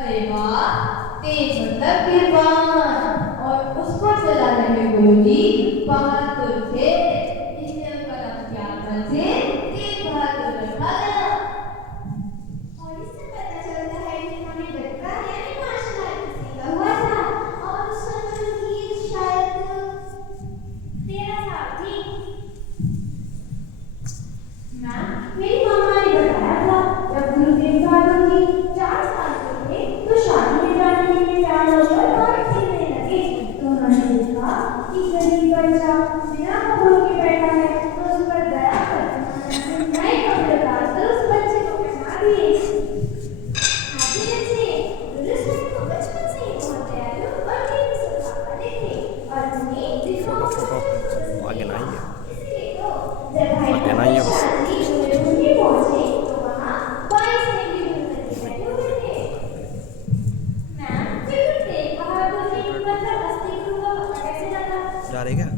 अरे वाह, तेज मतलब गिरबान। और उसको चलाने में गुरुजी बहादुर थे। इसलिए उनका नाम क्या बचे? तेज बहादुर रखा। और इससे पता चलता है कि उन्होंने गतका यानी मार्शल आर्ट सीखा हुआ था और उस समय उनकी शायद 13 साल थी। मैम, मेरी मामा ने बताया था जब गुरु तेग बहादुर जी 4 साल के थे तो शादी में जाने के लिए तैयार होकर भारत खेलने लगे। तो उन्होंने देखा कि गरीब बच्चा बिना कपड़ों के बैठा है तो उस पर दया कर उन्होंने नए कपड़े डालकर उस बच्चे को पहना दिए। आगे बच्चे गुरु साहब को बचपन से ही बहुत दयालु और नीति स्वभाव वाले थे और उन्हें दिखावा आगे ना ही है, इसलिए तो जब भाई आगे ना ही है बस। शादी पहुंचे तो वहाँ 22 सैनिक बैठे हुए थे। मैम, फिर तेग बहादुर जी मतलब असली गुरु का पता कैसे लगा? जा रही क्या?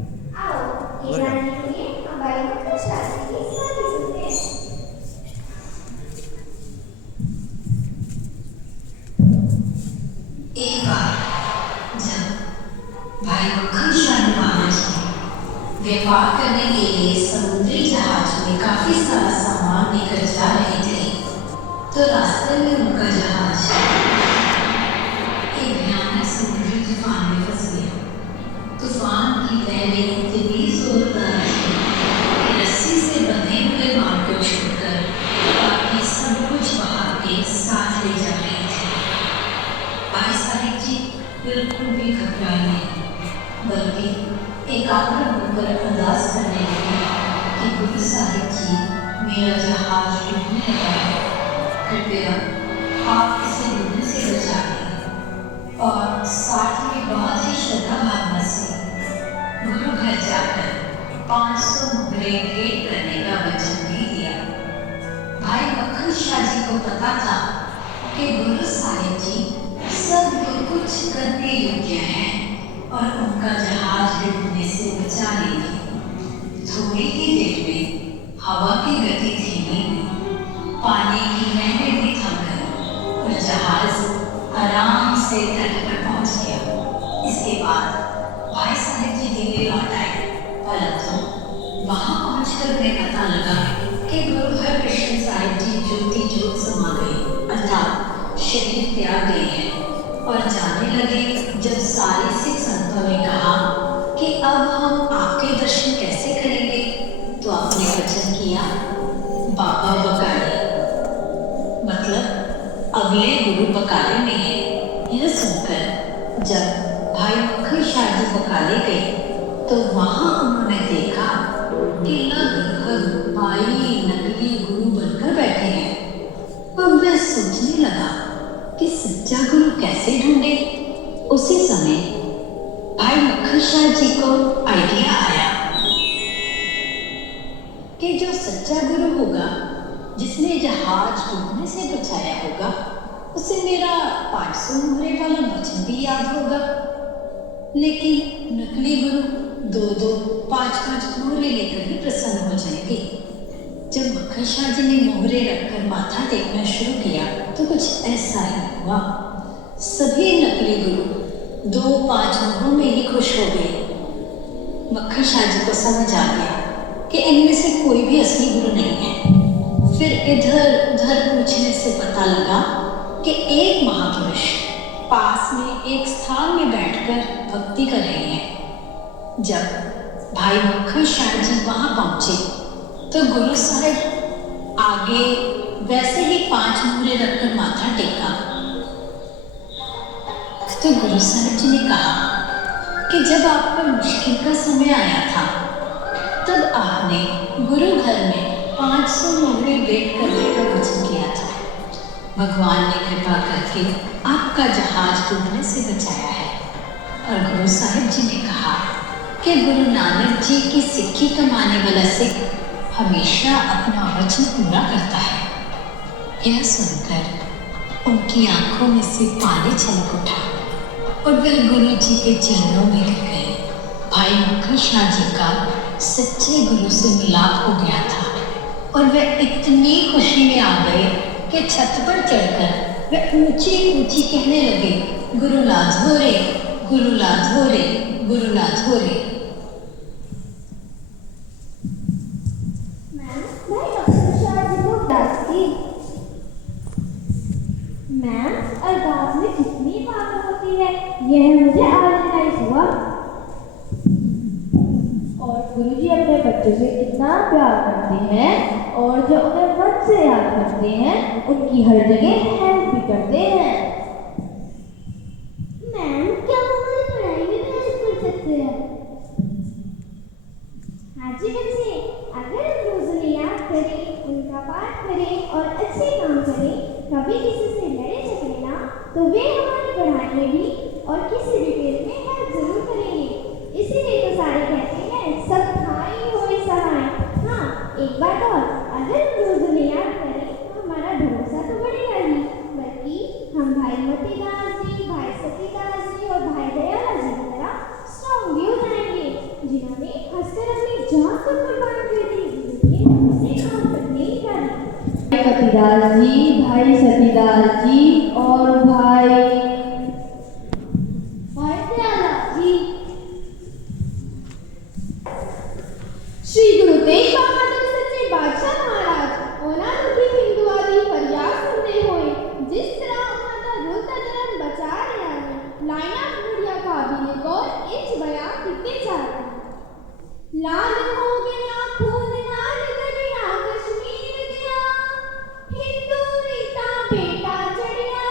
आओ, ये जानने के लिए हम भाई मक्खन शास्त्री की कहानी सुनते हैं। एक बार जब भाई मक्खन शाह मामा जी व्यापार करने के लिए समुद्री जहाज में काफी सारा सामान लेकर जा रहे थे तो रास्ते में उनका जहाज एक भयानक समुद्री तूफान में फंस गया। तूफान की लहरें इतनी जोरदार थी कि रस्सी से बंधे हुए माल को छोड़कर बाकी सब कुछ बहा के साथ ले जा रही थी। भाई साहिब जी बिल्कुल भी घबराए नहीं, बल्कि एकाग्र होकर अरदास करने लगे कि गुरु साहिब जी, मेरा जहाज डूबने लगा है, कृपया आप इसे डूबने से बचा लें। और साथ में बहुत ही श्रद्धा भावना से गुरु घर जाकर 500 मुहरे भेंट करने का वचन भी दिया। भाई मक्खन शाह जी को पता था कि गुरु साहिब जी सब कुछ करने योग्य हैं और उनका जहाज डूबने से बचा लेंगे। थोड़ी ही देर में हवा की गति धीमी हुई, पानी की लहरें भी थम गई और जहाज आराम से तट पर पहुंच गया। इसके बाद भाई साहिब जी दिल्ली लौट आए, परंतु वहां पहुंचकर उन्हें पता लगा कि गुरु हरकृष्ण साहिब जी ज्योति ज्योत समा गए, अर्थात शरीर त्याग गए हैं। और जाने लगे जब सारे सिख संतों ने कहा कि अब हम आपके दर्शन कैसे करेंगे, तो आपने वचन किया, बाबा बकाले मतलब अगले गुरु बकाले में है। यह सुनकर जब भाई मक्खन शाह जी बकाले गए तो वहां उन्होंने देखा कि लगभग 22 नकली गुरु बनकर बैठे हैं। अब वह सोचने लगा कि सच्चा गुरु कैसे ढूंढे। उसी समय भाई मक्खन शाह जी को आइडिया आया कि सच्चा गुरु होगा, जिसने जहाज डूबने से बचाया होगा, उसे मेरा 500 मोहरे वाला वचन भी याद होगा। लेकिन नकली गुरु 2-2, 5-5 मोहरे लेकर भी प्रसन्न हो जाएंगे। जब मक्खन शाह जी ने मोहरे रखकर माथा टेकना शुरू किया तो कुछ ऐसा ही हुआ। सभी नकली गुरु 2-5 मोहरों में ही खुश हो गए। मक्खन शाह जी को समझ आ गया कि इनमें से कोई भी असली गुरु नहीं है। फिर इधर उधर पूछने से पता लगा कि एक महापुरुष पास में एक स्थान में बैठकर भक्ति कर रहे हैं। जब भाई मक्खन शाह जी वहां पहुंचे तो गुरु साहब आगे वैसे ही 5 मोहरे रखकर माथा टेका। तो गुरु साहब जी ने कहा कि जब आप पर मुश्किल का समय आया था तब आपने गुरु घर में 500 मोहरे बेच करने का वचन किया था। भगवान ने कृपा करके आपका जहाज डूबने से बचाया है। और गुरु साहिब जी ने कहा कि गुरु नानक जी की सिक्की कमाने वाला सिख हमेशा अपना वचन पूरा करता है। यह सुनकर उनकी आंखों में से पानी छलक उठा और वह गुरु जी के चरणों में गिर गए। भाई मक्खन शाह जी का सच्चे गुरु से मिलाप हो गया था और वह इतनी खुशी में आ गए कि छत पर चढ़कर वह ऊंची ऊंची कहने लगे, गुरु लाधोरे, गुरु लाधोरे, गुरु लाधोरे। मैम, मैं डॉक्टर शाह जी को डांटती। मैम, अरदास में कितनी पावर होती है, यह मुझे आज रियलाइज हुआ। और गुरुजी अपने बच्चों से कितना प्यार करते हैं और जो उन्हें मन से याद करते हैं उनकी हर जगह हेल्प भी करते हैं। मैम, क्या वो हमारी पढ़ाई में भी हेल्प कर सकते हैं? हाँ जी बच्चे, अगर हम रोज़ याद करें, उनका पाठ करें और अच्छे काम करें, कभी किसी से लड़े झगड़े ना, तो वे हमारी पढ़ाई में भी और किसी भी फील्ड में हेल्प जरूर करेंगे। इसीलिए तो सारे कहते हैं सब भाई होए सहाय। हाँ, एक बात और, अगर हम रोज़ याद करें तो हमारा भरोसा तो बढ़ेगा ही, बल्कि हम भाई मोतीदास जी, भाई सतीदास जी और भाई दयाला जी की तरह स्ट्रॉन्ग भी हो जाएंगे, जिन्होंने हंसकर अपनी जान को कुर्बान कर दी, लेकिन उसे काम करने ही का भाई सतीदास जी, भाई सतीदास जी और भाई दयाला जी। श्री गुरु तेग बहादुर सच्चे बादशाह महाराज ओना दुखी हिंदुआदी फरियाद सुनते हुए जिस तरह उन्होंने रोता धर्म बचा रहा है लाइना बुढ़िया काबिल को इंच बयान कितने चाहते लाल हो गया खून लाल दरिया कश्मीर गया हिंदू रीता बेटा चढ़िया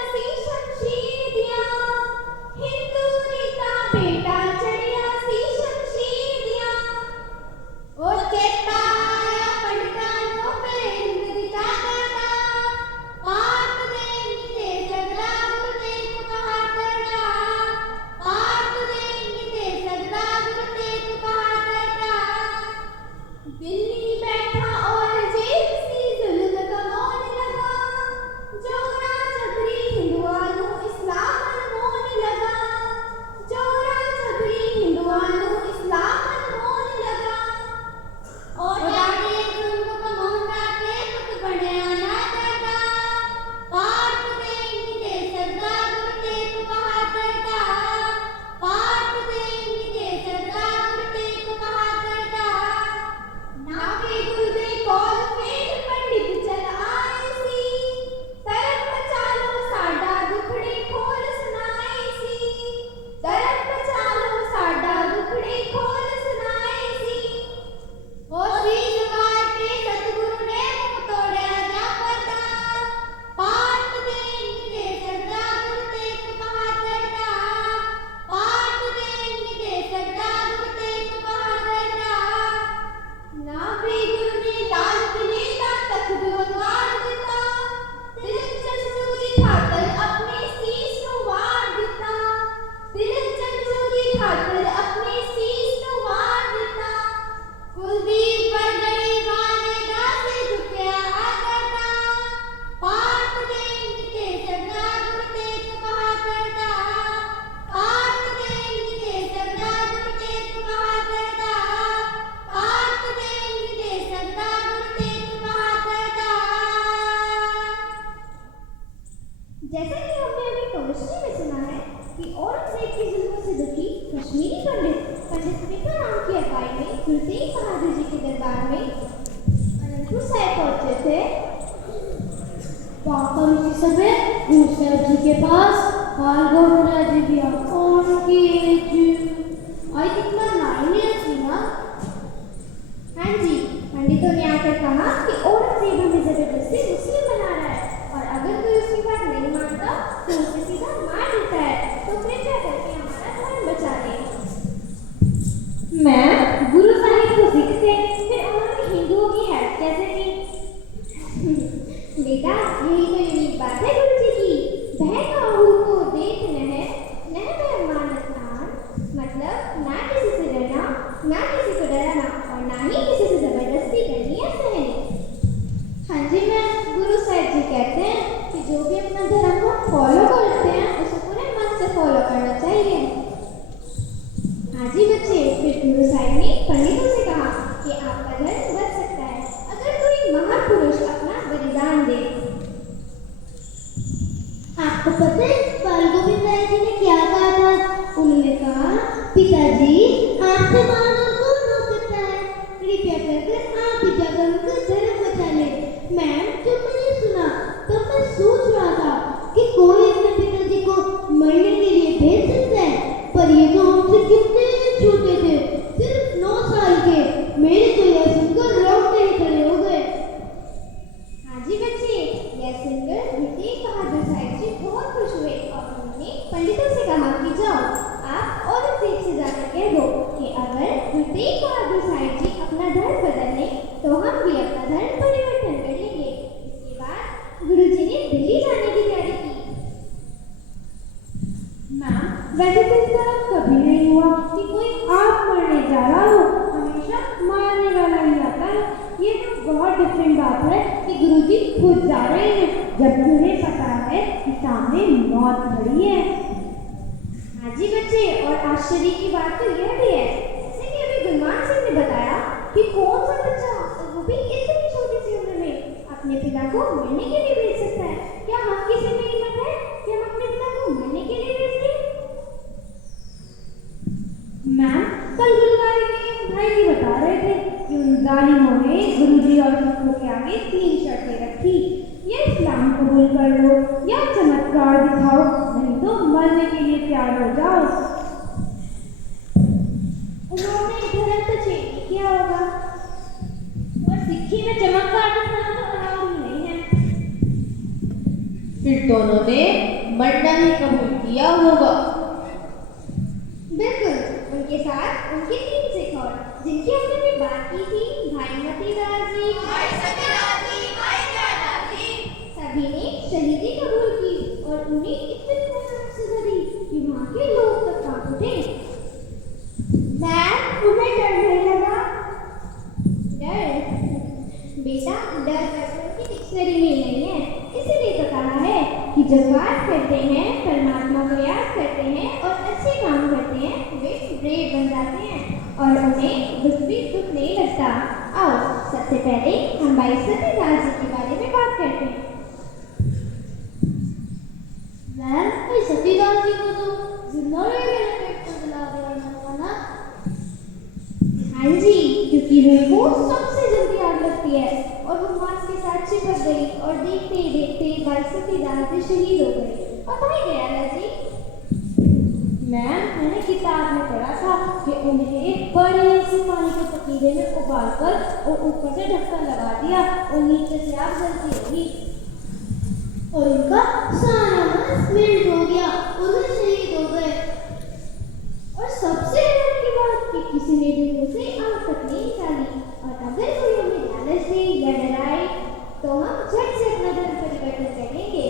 गुरु तेग बहादुर जी के दरबार में अनंतपुर साहिब पहुंचे थे, पापा उसी समय गुरु साहब जी के पास हाल घोटना जी भी उनकी आई कितना नाइन ईयर्स थी ना। हाँ जी, पंडितों ने आकर कहा कि औरंगजेब हमें जबरदस्ती मुस्लिम बना रहा है और अगर कोई उसकी बात नहीं मानता तो उसे सीधा मार देता है, तो कृपया करके हमारा धर्म बचा ले। मैम, गुरु साहिब को सिख थे, फिर उन्होंने हिंदुओं की हेल्प कैसे की? बेटा, यही तो यूनिक बात है गुरु जी की। बह काहू को देख नह बह मानत आन, मतलब ना किसी से डरना, ना किसी को डराना और ना ही किसी से जबरदस्ती करनी या सहनी। हाँ जी मैम, गुरु साहिब जी कहते हैं कि जो भी अपना धर्म को फॉलो करते हैं उसे पूरे मन से फॉलो करना चाहिए। हाँ जी बच्चे, फिर गुरु साहिब ने पंडितों से कहा कि आपका धर्म बच सकता है अगर कोई महापुरुष अपना बलिदान दे। आपको पता है बाल गोविंद राय जी ने क्या कहा था? उन्होंने कहा, पिताजी आपसे महान और कौन हो सकता है, कृपया कर आप ही जाकर उनका धर्म बचा ले। मैम, जब मैंने सुना तब मैं सोच रहा था कि कोई अपने पिताजी को मरने के लिए भेज सकता है, पर ये तो हमसे कितने छोटे थे, सिर्फ 9 साल के। मेरे तो यह सुनकर रोंगटे ही खड़े हो गए। हाँ जी बच्चे, यह सुनकर गुरु तेग बहादुर साहिब जी बहुत खुश हुए और उन्होंने पंडितों से कहा कि जाओ आप औरंगजेब से जाकर कह दो कि अगर गुरु तेग बहादुर साहिब जी अपना धर्म बदल लें तो हम भी अपना धर्म परिवर्तन कर लेंगे। इसके बाद गुरु जी ने दिल्ली जाने की तैयारी की। मैम, वैसे तो इस तरह कभी नहीं हुआ कि कोई आप मरने जा रहा हो, हमेशा मारने वाला ही आता है। ये तो बहुत डिफरेंट बात है कि गुरुजी खुद जा रहे हैं जबकि उन्हें पता है कि सामने मौत खड़ी है। हाँ जी बच्चे, और आश्चर्य की बात तो यह भी है, जैसे कि अभी गुरमान सिंह ने बताया कि कौन सा बच्चा और वो भी इतनी छोटी सी उम्र में अपने पिता को मरने के लिए भेज सकता है। क्या हम किसी में हिम्मत है कि हम अपने पिता को मरने के लिए भेज दें? मैम, कल गुरुवार के भाई जी बता रहे थे कि उन जालिमों ने गुरुजी और सिखों के आगे 3 शर्तें रखी, या इस्लाम कबूल कर लो, या चमत्कार दिखाओ, नहीं तो मरने के लिए तैयार हो जाओ। उन्होंने धर्म तो चेंज किया होगा और सिक्खी में चमत्कार दिखाना तो अलाउड ही नहीं है। फिर दोनों ने मरना ही कबूल किया होगा। बिल्कुल, उनके साथ उनके 3 सिख और जिनकी हमने भी बात की थी, भाई मतीदास जी, भाई सतीदास जी, भाई जयदास जी, सभी ने शहीदी कबूल की और उन्हें इतनी खुशी से भरी कि वहाँ के लोग तक कांप उठे। मैम, तुम्हें डर नहीं लगा? डर? बेटा, डर शब्द की डिक्शनरी में नहीं है, इसीलिए तो कहा है कि जब बात करते हैं, परमात्मा को याद करते हैं और अच्छे काम करते हैं, वे ब्रेव बन जाते हैं और उन्हें कुछ भी दुख नहीं लगता। आओ सबसे पहले हम भाई सतीदास जी के बारे में बात करते हैं। मैम, भाई सतीदास जी को तो जिंदा रह गए पेट को जला दिया ना। हाँ जी, क्योंकि रूह को सबसे जल्दी आग लगती है और वो मांस के साथ चिपक गई और देखते ही देखते भाई सतीदास जी शहीद हो गए। और भाई दयाला जी? मैम, मैंने किताब में पढ़ा था कि उन्हें एक बड़े से पानी के पतीले में उबालकर और ऊपर से ढक्कन लगा दिया और नीचे से आग जलती रही और उनका सारा मांस मेल्ट हो गया और वे शहीद हो गए। और सबसे हैरान की बात कि किसी ने भी उसे आग तक नहीं निकाली। और अगर कोई हमें लालच दे या डराए तो हम झट से अपना धर्म परिवर्तन कर लेंगे।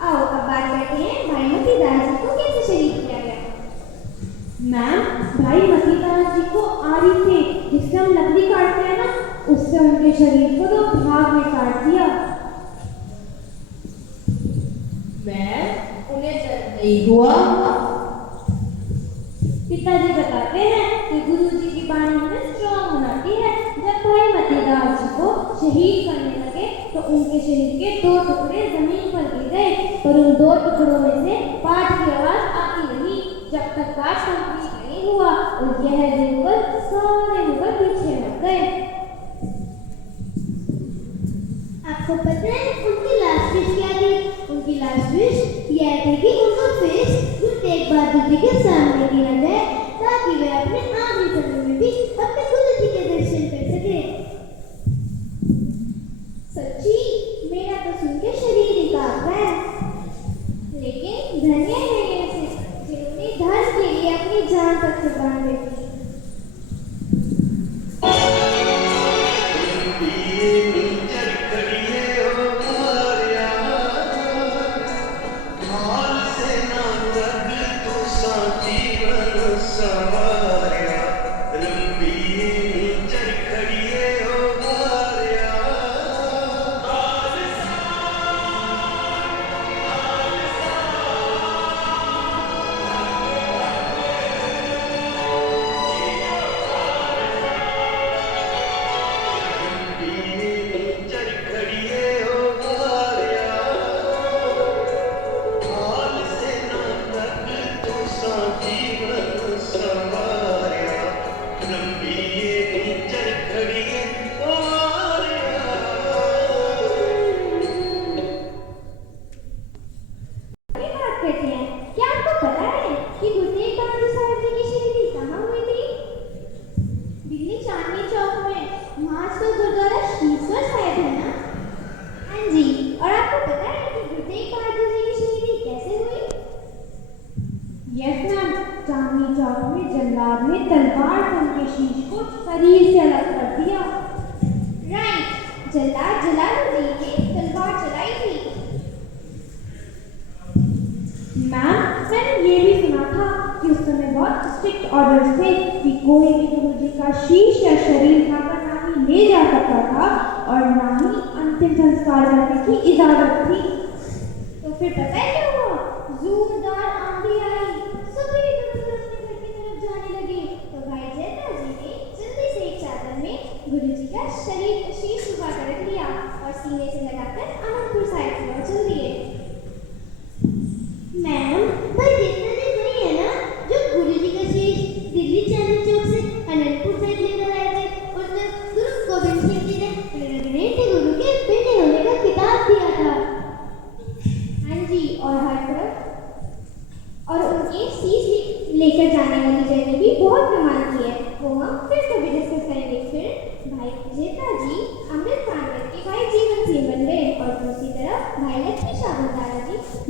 आओ अब बात करते हैं भाई मतीदास जी को कैसे शहीद किया गया। मैम, भाई मतीदास जी को आरी से, जिससे हम लकड़ी काटते हैं ना, उससे उनके शरीर को तो भाग में काट दिया। मैम, उन्हें दर्द नहीं हुआ? पिताजी बताते हैं कि गुरुजी की बाणी में स्ट्रॉन्ग बनाती है। जब भाई मतीदास जी को शहीद करने लगे तो उनके शरीर के 2 टुकड़े जमीन पर गिर गए, पर उन 2 टुकड़ों में से पाठ की आवाज आती रही जब तक पाठ कंप्लीट नहीं हुआ और यह बिल्कुल आपको पता है उनकी लास्ट विश क्या थी? उनकी लास्ट विश यह थी कि उनका फेस गुरु तेग बहादुर जी के सामने दिया जाए ताकि वे अपने आखिरी समय में भी अपने गुरु जी के दर्शन कर सके। सच्ची मेरा तो सुन के शरीर ही कांपता है। लेकिन धन्य है ऐसे जिन्होंने धर्म के लिए अपनी जान तक कुर्बान कर दी।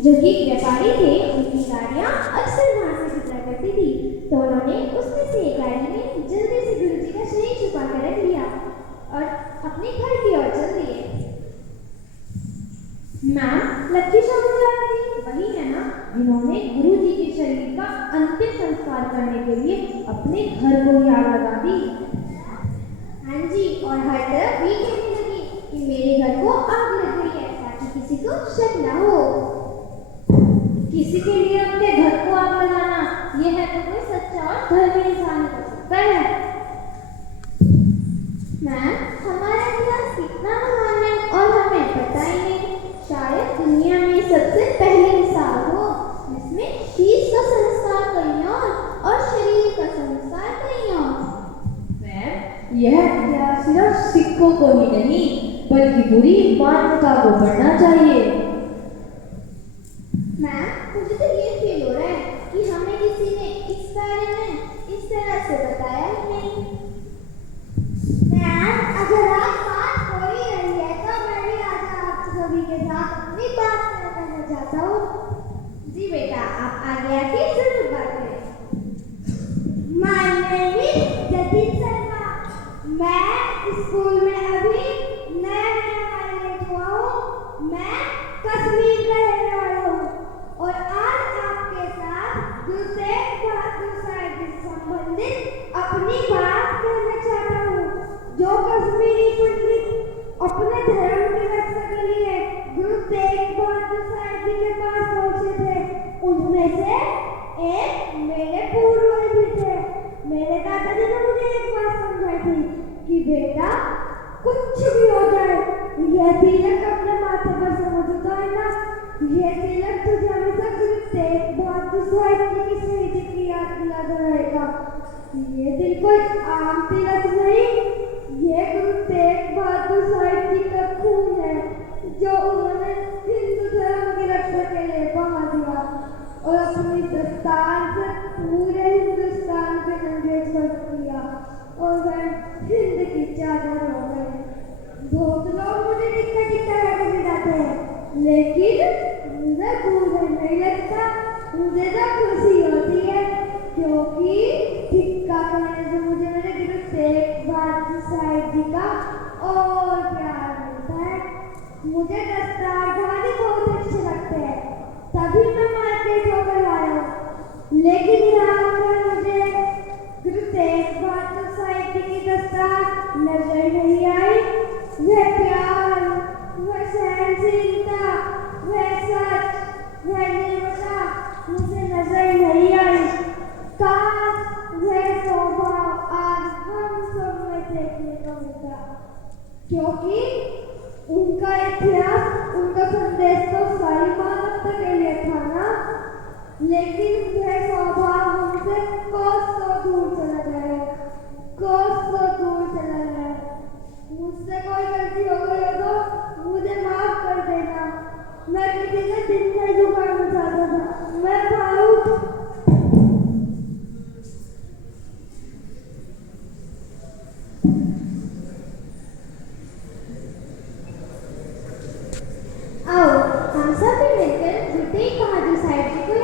जो कि व्यापारी थे, उनकी गाड़ियाँ अक्सर वहाँ से गुजरा करती थी, तो उन्होंने उसमें से एक गाड़ी में जल्दी से गुरु जी का शरीर छुपा कर रख लिया और अपने घर की ओर चल दिए। मैम, लक्की शाहजहां वही है ना जिन्होंने गुरु जी के शरीर का अंतिम संस्कार करने के लिए अपने घर को ही आग लगा दी? हाँ जी, और हर तरफ भी कहने लगी कि मेरे घर को आग लग गई है ताकि किसी को शक ना हो। किसी के लिए अपने घर को आग लगाना यह है तो कोई सच्चा और धर्मी इंसान कर सकता है। मैम, हमारा इतिहास कितना महान है और हमें पता ही नहीं। शायद दुनिया में सबसे पहले मिसाल हो जिसमें शीश का संस्कार कहीं और शरीर का संस्कार कहीं और। मैम, यह इतिहास सिर्फ सिक्कों को ही नहीं बल्कि पूरी मानवता को पढ़ना चाहिए। मैम, मुझे तो ये फील हो रहा है कि हमें किसी ने इस बारे में इस तरह से बताया ही नहीं। मैम, अगर आप बात हो ही रही है तो मैं भी आज आप सभी के साथ अपनी बात शेयर करना चाहता हूँ। जी बेटा, आप आगे आके जरूर बात करें। My name is Jatin Sharma. मैं स्कूल में अभी नया ग्रेजुएट हुआ हूँ। मैं कश्मीर का रहने वाला हूँ और आज आपके साथ गुरु तेग बहादुर साहब से संबंधित अपनी बात कहना चाहता हूँ। जो कश्मीरी पंडित अपने धर्म की रक्षा के लिए गुरु तेग बहादुर साहब जी के पास पहुंचे थे, उनमें से एक मेरे पूर्वज भी थे। मेरे दादाजी ने मुझे एक बात समझाई थी कि बेटा, कुछ भी हो जाए, यह तिलक अपने माथे पर समझता है ना, यह तिलक तुझे हमेशा गुरु तेग बहादुर साहब जी की शहीदी की याद दिलाता रहेगा। ये दिल कोई आम तिलक नहीं, ये गुरु तेग बहादुर साहब जी का खून है। मुझे दस्तार धारी बहुत अच्छे लगते हैं, तभी मैं मार्केट होकर आया हूँ। लेकिन यहाँ पर मुझे गुरु तेग बहादुर साहिब जी की दस्तार नजर नहीं आई। वह प्यार, वह सहनशीलता, वह सच, वह निर्ममता मुझे नजर नहीं आई। काश वह स्वभाव आज हम सब में देखने को मिलता, क्योंकि उनका इतिहास, उनका संदेश तो सारी मानवता के लिए था ना। लेकिन वह स्वभाव हमसे कोसों दूर चला गया है, कोसों दूर चला गया है। मुझसे कोई गलती हो गई हो तो मुझे माफ कर देना। मैं किसी के दिल में दुखाना चाहता था। मैं भावुक आओ हम सब मिलकर गुरु तेग बहादुर साहिब जी को